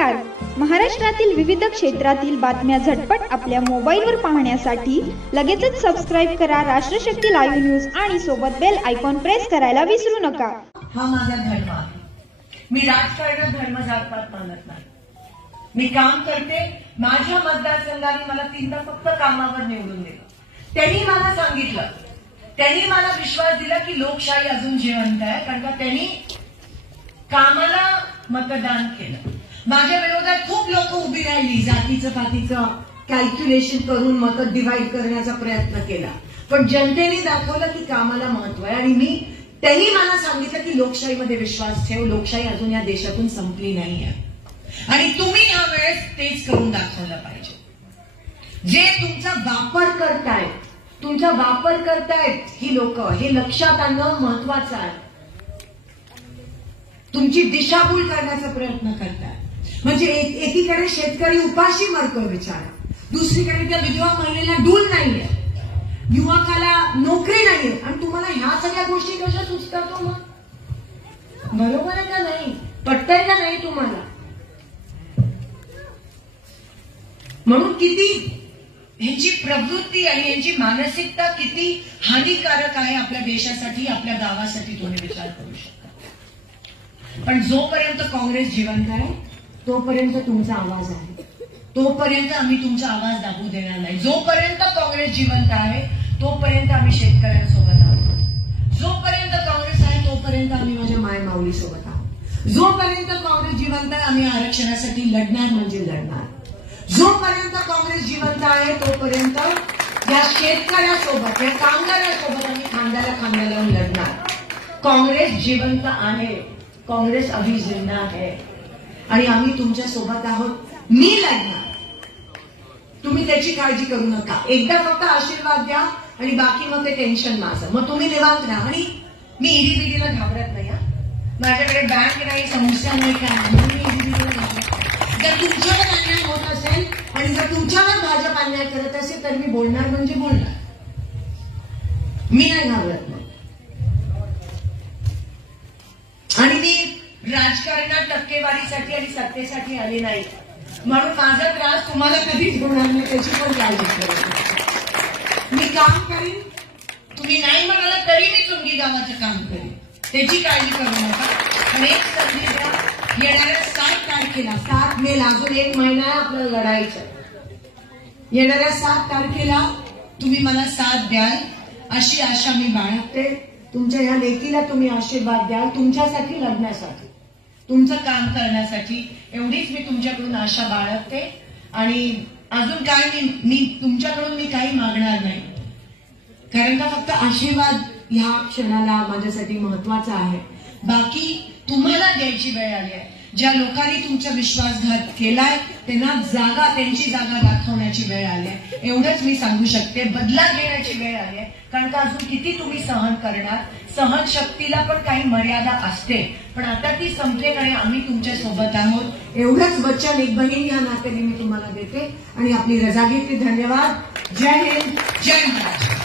नमस्कार. महाराष्ट्रातील विविध क्षेत्रातील बातम्या झटपट आपल्या मोबाईलवर पाहण्यासाठी लगेचच सबस्क्राइब करा राष्ट्रशक्ती लाईव्ह न्यूज आणि सोबत बेल आयकॉन प्रेस करायला विसरू नका. हा माझा धर्म आहे. मी राजकारणात धर्म जातपात मानत नाही. मी काम करते. माझ्या मतदारसंघाने मला 3दा फक्त कामावर निवडून दिलं. त्यांनी मला सांगितलं, त्यांनी मला विश्वास दिला की लोकशाही अजून जिवंत आहे, कारण का त्यांनी कामाला मतदान केलं. माझ्या विरोधात खूप लोक उभी राहिली, जातीचं पातीचं कॅल्क्युलेशन करून मत डिवाइड करण्याचा प्रयत्न केला, पण जनतेने दाखवलं की कामाला महत्व आहे. आणि त्यांनी मला सांगितलं की लोकशाहीमध्ये विश्वास ठेव, लोकशाही अजून या देशातून संपली नाहीये आणि तुम्ही यावेळेस तेच करून दाखवलं पाहिजे. जे तुमचा वापर करतायत ही लोक, हे लक्षात आणणं महत्वाचं आहे. तुमची दिशाभूल करण्याचा प्रयत्न करताय. म्हणजे एकीकडे शेतकरी उपाशी मरतो बिचारा, दुसरीकडे त्या विधवा महिलेला डूल नाहीये, युवकाला नोकरी नाहीये, आणि तुम्हाला ह्या सगळ्या गोष्टी कशा सुचतात? मग बरोबर आहे का नाही? पटतंय का नाही तुम्हाला? म्हणून किती ह्यांची प्रवृत्ती आणि यांची मानसिकता किती हानिकारक आहे आपल्या देशासाठी, आपल्या गावासाठी तुम्ही विचार करू शकता. पण जोपर्यंत काँग्रेस जिवंत आहे तोपर्यंत तुमचा आवाज आहे, तोपर्यंत आम्ही तुमचा आवाज दाबू देणार नाही. जोपर्यंत काँग्रेस जिवंत आहे तोपर्यंत आम्ही शेतकऱ्यांसोबत आहोत. जोपर्यंत काँग्रेस आहे तोपर्यंत आम्ही माझ्या मायमाऊली सोबत आहोत. जोपर्यंत काँग्रेस जिवंत आहे आम्ही आरक्षणासाठी लढणार म्हणजे लढणार. जोपर्यंत काँग्रेस जिवंत आहे तोपर्यंत या शेतकऱ्यासोबत, या कामगारांसोबत आम्ही खांद्याला खांदा लावून लढणार. काँग्रेस जिवंत आहे, काँग्रेस अभी जिंदा है आणि आम्ही तुमच्या सोबत आहोत. मी लढणार, तुम्ही त्याची काळजी करू नका. एकदा फक्त आशीर्वाद द्या आणि बाकी मग ते टेन्शन माझं. मग तुम्ही निवांत राहा. आणि मी ईडीबीडीला घाबरत नाही. माझ्याकडे बँक नाही, संस्था नाही, काय नाही. मी ईडीबीडीला घाबरत. जर तुमच्यावर अन्याय होत असेल आणि जर तुमच्यावर भाजप अन्याय करत असेल तर मी बोलणार म्हणजे बोलणार. मी नाही घाबरत नाही. आणि मी राजकारणात टक्केवारीसाठी आणि सत्तेसाठी आले नाही, म्हणून माझा त्रास तुम्हाला कधीच होणार नाही त्याची पण काळजी करा. मी काम करीन, तुम्ही नाही म्हणाला तरी मी चुंगी गावाचं काम करीन, त्याची काळजी करू नका. आणि एक संधी द्या, येणाऱ्या 7 तारखेला, 7 मेला, अजून 1 महिना आहे आपल्याला लढायचं. येणाऱ्या 7 तारखेला तुम्ही मला साथ द्याल अशी आशा मी बाळगते. तुमच्या ह्या लेकीला तुम्ही आशीर्वाद द्याल, तुमच्यासाठी लढण्यासाठी, तुमचं काम करण्यासाठी, एवढीच मी तुमच्याकडून आशा बाळगते. आणि अजून काय मी तुमच्याकडून मी काही मागणार नाही, कारण का फक्त आशीर्वाद ह्या क्षणाला माझ्यासाठी महत्वाचा आहे. बाकी तुम्हाला द्यायची वेळ आली आहे. ज्या लोकांनी तुमचा विश्वासघात केलाय त्यांची जागा दाखवण्याची वेळ आली आहे. एवढंच मी सांगू शकते. बदला घेण्याची वेळ आली आहे, कारण का अजून किती तुम्ही सहन करणार. सहनशक्तीला पण काही मर्यादा असते, पण आता ती संपते आणि आम्ही तुमच्या सोबत आहोत. एवढंच वचन एक बहीण या नात्याने मी तुम्हाला देते आणि आपली रजा घेते. धन्यवाद. जय हिंद, जय महाराष्ट्र.